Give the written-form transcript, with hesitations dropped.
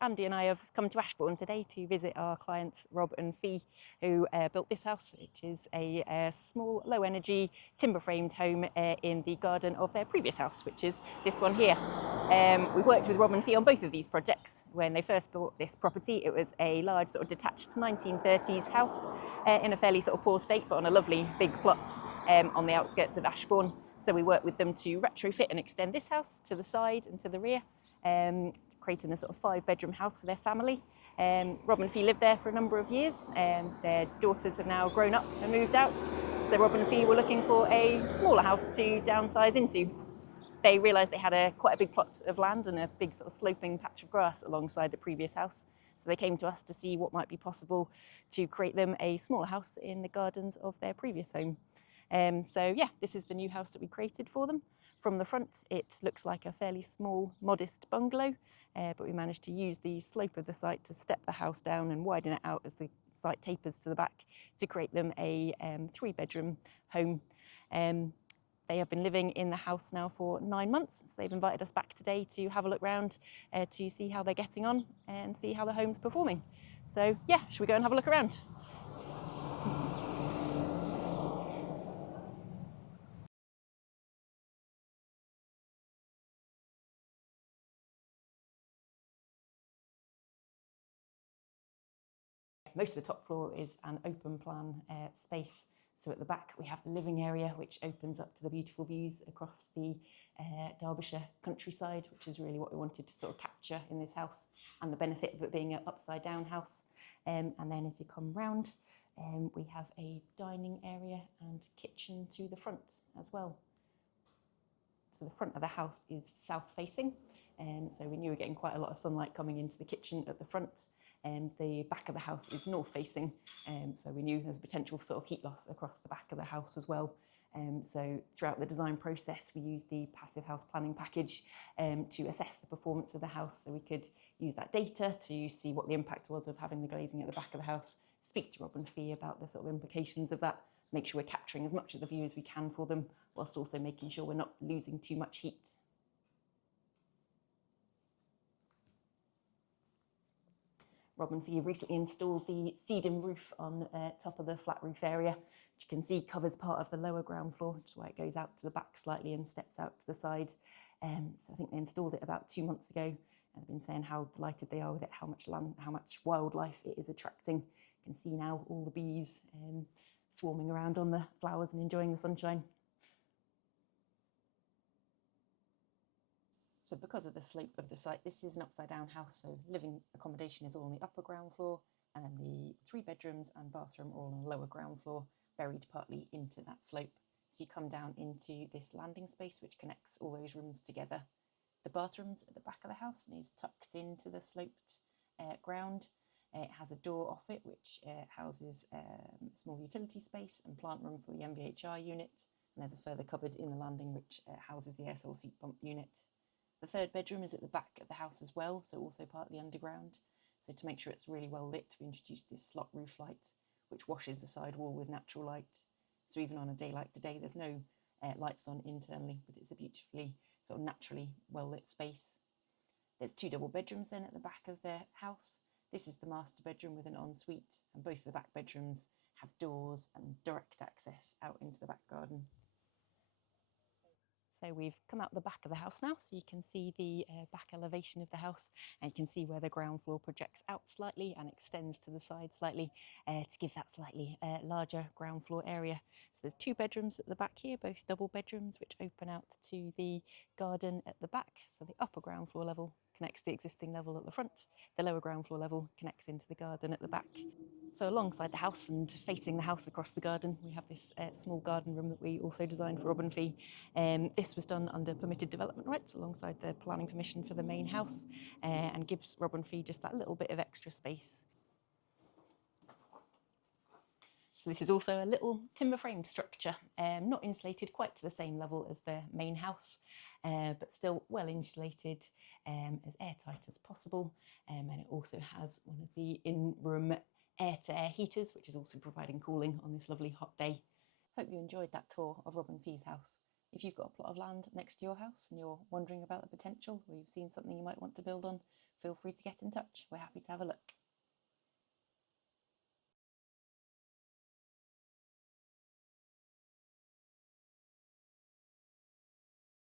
Andy and I have come to Ashbourne today to visit our clients Rob and Fee, who built this house, which is a small, low-energy, timber-framed home in the garden of their previous house, which is this one here. We've worked with Rob and Fee on both of these projects. When they first bought this property, it was a large sort of detached 1930s house in a fairly sort of poor state, but on a lovely big plot on the outskirts of Ashbourne. So we worked with them to retrofit and extend this house to the side and to the rear, creating a sort of 5-bedroom house for their family. Rob and Fee lived there for a number of years. Their daughters have now grown up and moved out. So Rob and Fee were looking for a smaller house to downsize into. They realised they had quite a big plot of land and a big sort of sloping patch of grass alongside the previous house. So they came to us to see what might be possible to create them a smaller house in the gardens of their previous home. So yeah, this is the new house that we created for them. From the front, it looks like a fairly small, modest bungalow, but we managed to use the slope of the site to step the house down and widen it out as the site tapers to the back to create them a 3-bedroom home. They have been living in the house now for 9 months, so they've invited us back today to have a look round to see how they're getting on and see how the home's performing. So yeah, should we go and have a look around? Most of the top floor is an open plan space. So at the back we have the living area, which opens up to the beautiful views across the Derbyshire countryside, which is really what we wanted to sort of capture in this house, and the benefit of it being an upside down house. And then as you come round, we have a dining area and kitchen to the front as well. So the front of the house is south facing, so we knew we were getting quite a lot of sunlight coming into the kitchen at the front. And the back of the house is north facing, so we knew there's potential for sort of heat loss across the back of the house as well. So throughout the design process, we used the Passive House Planning package to assess the performance of the house, so we could use that data to see what the impact was of having the glazing at the back of the house, speak to Rob and Fee about the sort of implications of that, make sure we're capturing as much of the view as we can for them, whilst also making sure we're not losing too much heat. Rob and Fee have recently installed the Sedum roof on top of the flat roof area, which you can see covers part of the lower ground floor, which is why it goes out to the back slightly and steps out to the side. So I think they installed it about 2 months ago, and they've been saying how delighted they are with it, how much land, how much wildlife it is attracting. You can see now all the bees swarming around on the flowers and enjoying the sunshine. So because of the slope of the site, this is an upside down house, so living accommodation is all on the upper ground floor, and then the 3 bedrooms and bathroom are all on the lower ground floor, buried partly into that slope. So you come down into this landing space which connects all those rooms together. The bathroom's at the back of the house and is tucked into the sloped ground. It has a door off it which houses a small utility space and plant room for the MVHR unit, and there's a further cupboard in the landing which houses the air source heat pump unit. The 3rd bedroom is at the back of the house as well, so also partly underground. So to make sure it's really well lit, we introduced this slot roof light, which washes the side wall with natural light. So even on a day like today, there's no lights on internally, but it's a beautifully sort of naturally well lit space. There's 2 double bedrooms then at the back of the house. This is the master bedroom with an ensuite, and both the back bedrooms have doors and direct access out into the back garden. So we've come out the back of the house now, so you can see the back elevation of the house, and you can see where the ground floor projects out slightly and extends to the side slightly to give that slightly larger ground floor area. So there's 2 bedrooms at the back here, both double bedrooms, which open out to the garden at the back. So the upper ground floor level connects to the existing level at the front. The lower ground floor level connects into the garden at the back. So alongside the house and facing the house across the garden, we have this small garden room that we also designed for Rob and Fee. This was done under permitted development rights alongside the planning permission for the main house, and gives Rob and Fee just that little bit of extra space. So this is also a little timber framed structure, not insulated quite to the same level as the main house, but still well insulated, as airtight as possible. And it also has one of the in-room air-to-air heaters, which is also providing cooling on this lovely hot day. Hope you enjoyed that tour of Rob and Fee's house. if you've got a plot of land next to your house and you're wondering about the potential, or you've seen something you might want to build on, feel free to get in touch. We're happy to have a look.